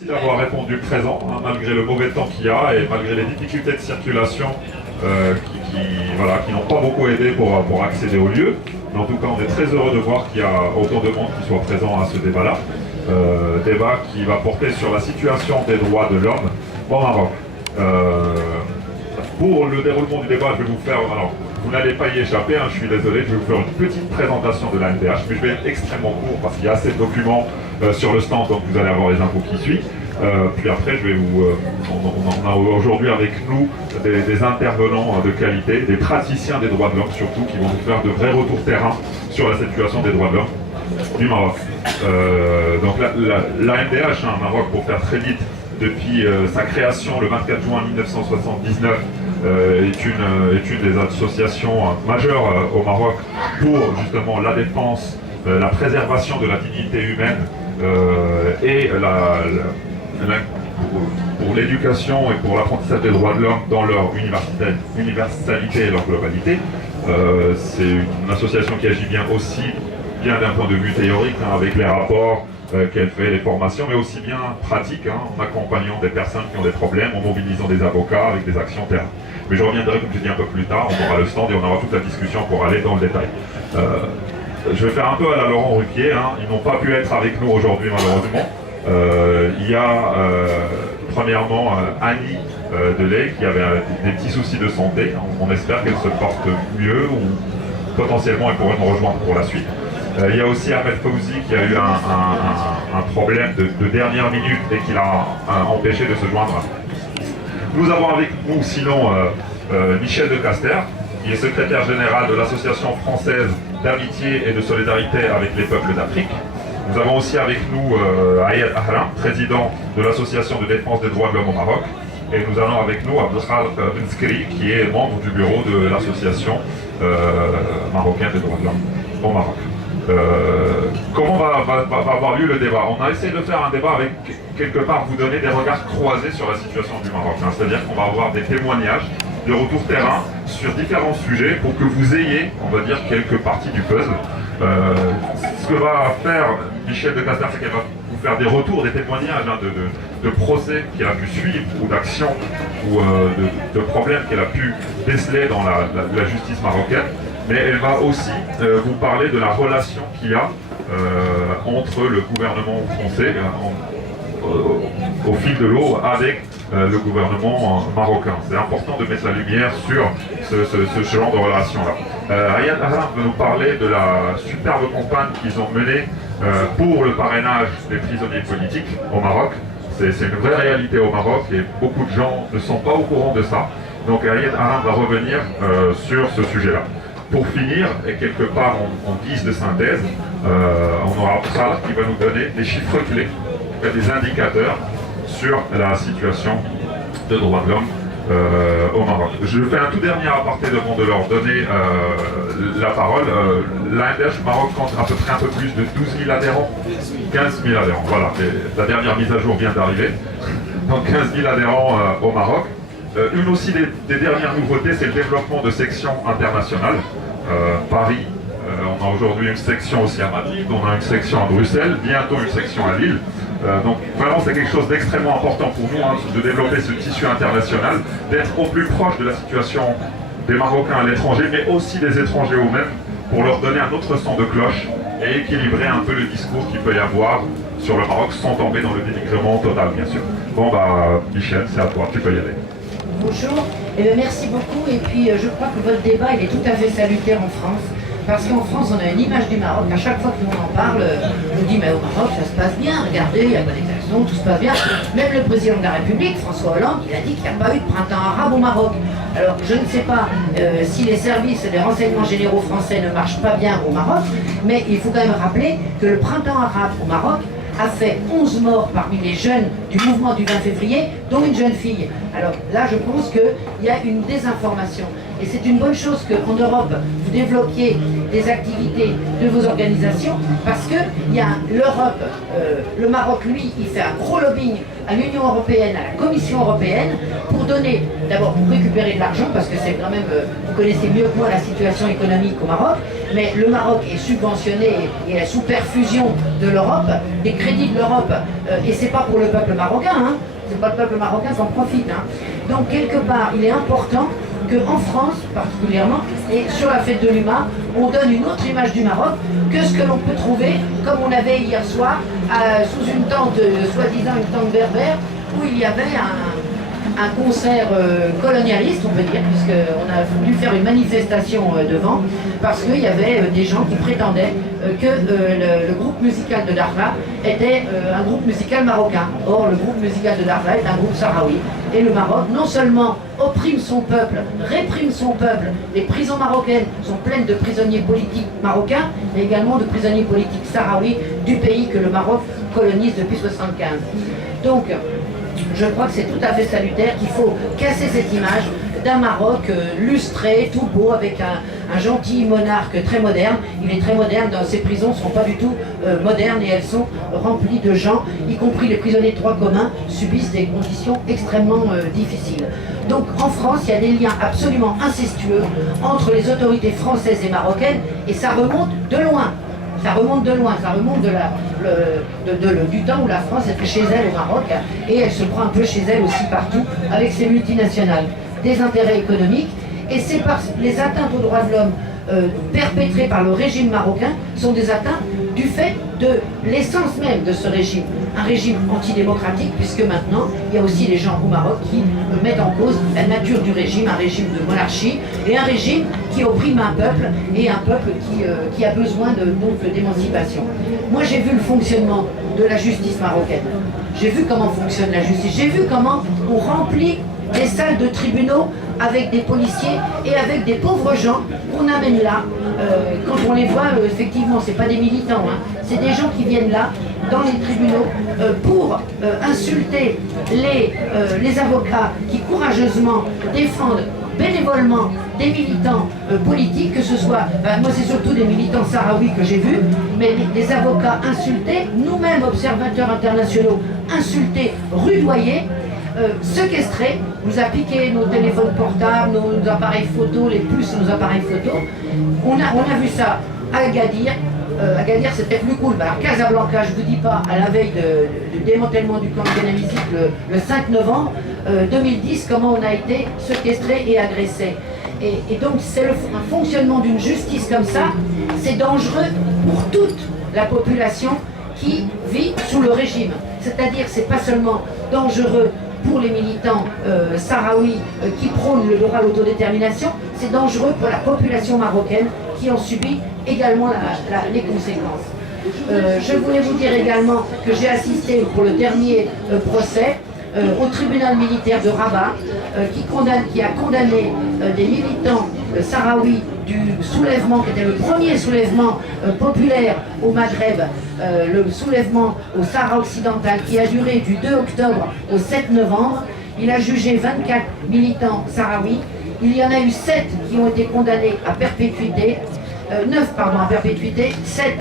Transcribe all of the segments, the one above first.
Merci d'avoir répondu présent, hein, malgré le mauvais temps qu'il y a et malgré les difficultés de circulation qui n'ont pas beaucoup aidé pour accéder au lieu. Mais en tout cas, on est très heureux de voir qu'il y a autant de monde qui soit présent à ce débat-là. Débat qui va porter sur la situation des droits de l'homme au Maroc. Pour le déroulement du débat, je vais vous faire... Alors, vous n'allez pas y échapper, hein, je suis désolé, je vais vous faire une petite présentation de la NDH, mais je vais être extrêmement court parce qu'il y a assez de documents sur le stand, donc vous allez avoir les infos qui suivent. Puis après, je vais vous... on a aujourd'hui avec nous des intervenants de qualité, des praticiens des droits de l'homme surtout, qui vont nous faire de vrais retours terrain sur la situation des droits de l'homme du Maroc. Donc la NDH, hein, Maroc, pour faire très vite, depuis sa création le 24 juin 1979, est une des associations majeures au Maroc pour justement la défense, la préservation de la dignité humaine et pour l'éducation et pour l'apprentissage des droits de l'homme dans leur universalité et leur globalité. C'est une association qui agit aussi bien d'un point de vue théorique, hein, avec les rapports qu'elle fait, les formations, mais aussi bien pratique, hein, en accompagnant des personnes qui ont des problèmes, en mobilisant des avocats avec des actions terrain. Mais je reviendrai, comme je dis, un peu plus tard, on aura le stand et on aura toute la discussion pour aller dans le détail. Je vais faire un peu à la Laurent Ruquier, hein. Ils n'ont pas pu être avec nous aujourd'hui malheureusement. Il y a premièrement Annie Delay qui avait des petits soucis de santé. On espère qu'elle se porte mieux ou potentiellement elle pourrait nous rejoindre pour la suite. Il y a aussi Ahmed Fauzi qui a eu un problème de dernière minute et qui l'a empêché de se joindre. Nous avons avec nous sinon Michel de Caster, qui est secrétaire général de l'Association française d'amitié et de solidarité avec les peuples d'Afrique. Nous avons aussi avec nous Ayad Ahram, président de l'Association de défense des droits de l'homme au Maroc. Et nous avons avec nous Abdelkhal Benskri, qui est membre du bureau de l'Association marocaine des droits de l'homme au Maroc. Comment va avoir lieu le débat? On a essayé de faire un débat avec, quelque part, vous donner des regards croisés sur la situation du Maroc. Hein. C'est-à-dire qu'on va avoir des témoignages, des retours terrain sur différents sujets pour que vous ayez, on va dire, quelques parties du puzzle. Ce que va faire Michel de Caster, c'est qu'elle va vous faire des retours, des témoignages, hein, de procès qu'elle a pu suivre, ou d'actions, ou de problèmes qu'elle a pu déceler dans la justice marocaine. Mais elle va aussi vous parler de la relation qu'il y a entre le gouvernement français au fil de l'eau avec le gouvernement marocain. C'est important de mettre la lumière sur ce genre de relation-là. Ayad Ahram va nous parler de la superbe campagne qu'ils ont menée pour le parrainage des prisonniers politiques au Maroc. C'est une vraie réalité au Maroc et beaucoup de gens ne sont pas au courant de ça. Donc Ayad Ahram va revenir sur ce sujet-là. Pour finir, et quelque part en guise de synthèse, on aura Abdelkhal qui va nous donner des chiffres clés, des indicateurs sur la situation de droits de l'homme au Maroc. Je fais un tout dernier aparté avant de leur donner la parole. L'ANDH Maroc compte à peu près un peu plus de 12 000 adhérents. 15 000 adhérents, voilà. La dernière mise à jour vient d'arriver. Donc 15 000 adhérents au Maroc. Une aussi des dernières nouveautés, c'est le développement de sections internationales. Paris, on a aujourd'hui une section aussi à Madrid, on a une section à Bruxelles, bientôt une section à Lille. Donc vraiment c'est quelque chose d'extrêmement important pour nous, hein, de développer ce tissu international, d'être au plus proche de la situation des Marocains à l'étranger, mais aussi des étrangers eux-mêmes, pour leur donner un autre son de cloche et équilibrer un peu le discours qu'il peut y avoir sur le Maroc sans tomber dans le dénigrement total, bien sûr. Bon bah Michel, c'est à toi, tu peux y aller. Bonjour, merci beaucoup. Et puis je crois que votre débat il est tout à fait salutaire en France. Parce qu'en France, on a une image du Maroc. À chaque fois que nous en parle, on dit mais au Maroc, ça se passe bien. Regardez, il y a pas d'exactions, tout se passe bien. Même le président de la République, François Hollande, il a dit qu'il n'y a pas eu de printemps arabe au Maroc. Alors, je ne sais pas si les services des renseignements généraux français ne marchent pas bien au Maroc, mais il faut quand même rappeler que le printemps arabe au Maroc a fait 11 morts parmi les jeunes du mouvement du 20 février, dont une jeune fille. Alors là, je pense qu'il y a une désinformation. Et c'est une bonne chose qu'en Europe, vous développiez des activités de vos organisations, parce que il y a l'Europe, le Maroc, lui, il fait un gros lobbying à l'Union européenne, à la Commission européenne, pour donner, d'abord pour récupérer de l'argent, parce que c'est quand même, vous connaissez mieux que moi la situation économique au Maroc, mais le Maroc est subventionné et est sous perfusion de l'Europe, des crédits de l'Europe, et c'est pas pour le peuple marocain, hein, c'est pas le peuple marocain qui en profite. Hein. Donc quelque part, il est important qu'en France particulièrement, et sur la fête de l'UMA, on donne une autre image du Maroc que ce que l'on peut trouver, comme on avait hier soir, sous une tente, soi-disant une tente berbère, où il y avait un concert colonialiste, on peut dire, puisqu'on a voulu faire une manifestation devant, parce qu'il y avait des gens qui prétendaient que le groupe musical de Dakhla était un groupe musical marocain. Or, le groupe musical de Dakhla est un groupe sahraoui. Et le Maroc, non seulement opprime son peuple, réprime son peuple, les prisons marocaines sont pleines de prisonniers politiques marocains, mais également de prisonniers politiques sahraouis du pays que le Maroc colonise depuis 1975. Donc, je crois que c'est tout à fait salutaire, qu'il faut casser cette image d'un Maroc lustré, tout beau, avec un gentil monarque très moderne. Il est très moderne, dans ces prisons ne sont pas du tout modernes et elles sont remplies de gens, y compris les prisonniers de droit commun, subissent des conditions extrêmement difficiles. Donc en France, il y a des liens absolument incestueux entre les autorités françaises et marocaines et ça remonte de loin. Ça remonte de loin, ça remonte du temps où la France était chez elle au Maroc et elle se prend un peu chez elle aussi partout avec ses multinationales, des intérêts économiques et c'est parce que les atteintes aux droits de l'homme perpétrées par le régime marocain sont des atteintes du fait de l'essence même de ce régime, un régime antidémocratique puisque maintenant il y a aussi des gens au Maroc qui mettent en cause la nature du régime, un régime de monarchie et un régime qui opprime un peuple et un peuple qui a besoin d'émancipation. Moi j'ai vu le fonctionnement de la justice marocaine, j'ai vu comment fonctionne la justice, j'ai vu comment on remplit des salles de tribunaux avec des policiers et avec des pauvres gens qu'on amène là. Quand on les voit, effectivement, c'est pas des militants, hein, c'est des gens qui viennent là, dans les tribunaux, pour insulter les avocats qui courageusement défendent bénévolement des militants politiques, que ce soit, moi c'est surtout des militants sahraouis que j'ai vus, mais des avocats insultés, nous-mêmes observateurs internationaux insultés, rudoyés, séquestrés, nous a piqué nos téléphones portables, nos appareils photos, les puces de nos appareils photos. On a vu ça à Agadir. Agadir c'était plus cool. Alors Casablanca, je ne vous dis pas, à la veille du démantèlement du camp de Benamizzi, le 5 novembre 2010, comment on a été séquestrés et agressés. Et donc c'est un fonctionnement d'une justice comme ça, c'est dangereux pour toute la population qui vit sous le régime. C'est-à-dire c'est pas seulement dangereux pour les militants sahraouis qui prônent le droit à l'autodétermination, c'est dangereux pour la population marocaine qui en subit également les conséquences. Je voulais vous dire également que j'ai assisté pour le dernier procès au tribunal militaire de Rabat qui a condamné des militants sahraouis du soulèvement, qui était le premier soulèvement populaire au Maghreb, le soulèvement au Sahara occidental qui a duré du 2 octobre au 7 novembre. Il a jugé 24 militants sahraouis. Il y en a eu 7 qui ont été condamnés à perpétuité, 9 à perpétuité, 7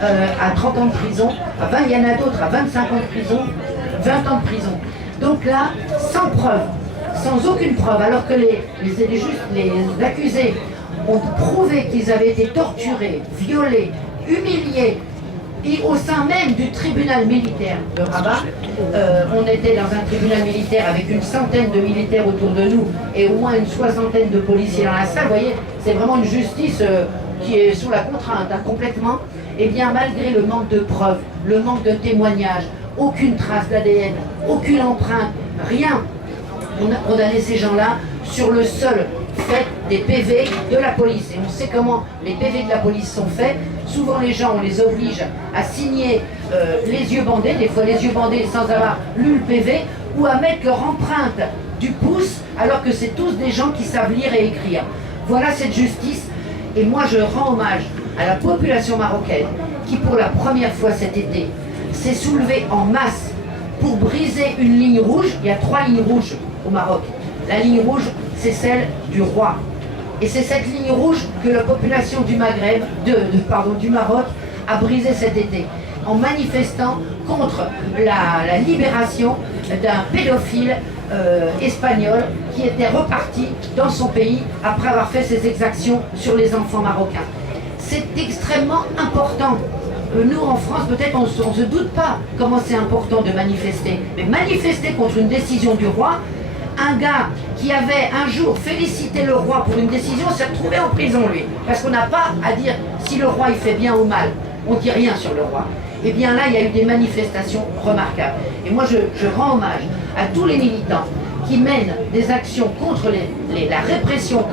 à 30 ans de prison, il y en a d'autres à 25 ans de prison, 20 ans de prison. Donc là, sans preuve, sans aucune preuve, alors que les accusés ont prouvé qu'ils avaient été torturés, violés, humiliés, et au sein même du tribunal militaire de Rabat, on était dans un tribunal militaire avec une centaine de militaires autour de nous et au moins une soixantaine de policiers dans la salle. Vous voyez, c'est vraiment une justice qui est sous la contrainte, hein, complètement. Et bien malgré le manque de preuves, le manque de témoignages, aucune trace d'ADN, aucune empreinte, rien, on a condamné ces gens-là sur le seul fait des PV de la police. Et on sait comment les PV de la police sont faits. Souvent les gens, on les oblige à signer les yeux bandés, des fois les yeux bandés sans avoir lu le PV, ou à mettre leur empreinte du pouce, alors que c'est tous des gens qui savent lire et écrire. Voilà cette justice. Et moi je rends hommage à la population marocaine qui pour la première fois cet été s'est soulevée en masse pour briser une ligne rouge. Il y a 3 lignes rouges au Maroc. La ligne rouge, c'est celle du roi. Et c'est cette ligne rouge que la population du Maghreb, du Maroc, a brisé cet été, en manifestant contre la libération d'un pédophile espagnol qui était reparti dans son pays après avoir fait ses exactions sur les enfants marocains. c'est extrêmement important. Nous, en France, peut-être on ne se doute pas comment c'est important de manifester. Mais manifester contre une décision du roi, un gars qui avait un jour félicité le roi pour une décision s'est retrouvé en prison, lui. Parce qu'on n'a pas à dire si le roi il fait bien ou mal. On ne dit rien sur le roi. Et bien là, il y a eu des manifestations remarquables. Et moi, je rends hommage à tous les militants qui mènent des actions contre la répression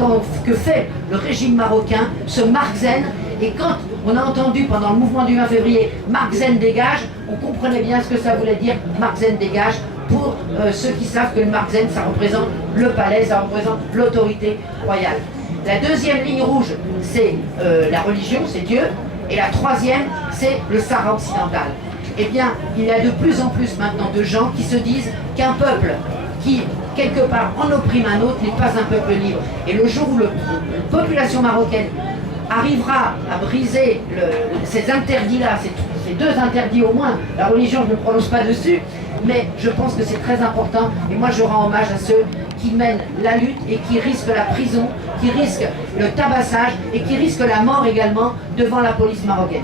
que fait le régime marocain, ce Mark-Zen. Et quand on a entendu pendant le mouvement du 20 février « Mark-Zen dégage », on comprenait bien ce que ça voulait dire « Mark-Zen dégage » pour ceux qui savent que le Mark-Zen, ça représente le palais, ça représente l'autorité royale. La deuxième ligne rouge, c'est la religion, c'est Dieu. Et la troisième, c'est le Sahara occidental. Eh bien, il y a de plus en plus maintenant de gens qui se disent qu'un peuple qui, quelque part, en opprime un autre, n'est pas un peuple libre. Et le jour où la population marocaine arrivera à briser ces interdits-là, ces deux interdits au moins, la religion, je ne me prononce pas dessus, mais je pense que c'est très important. Et moi, je rends hommage à ceux qui mènent la lutte et qui risquent la prison, qui risquent le tabassage et qui risquent la mort également devant la police marocaine.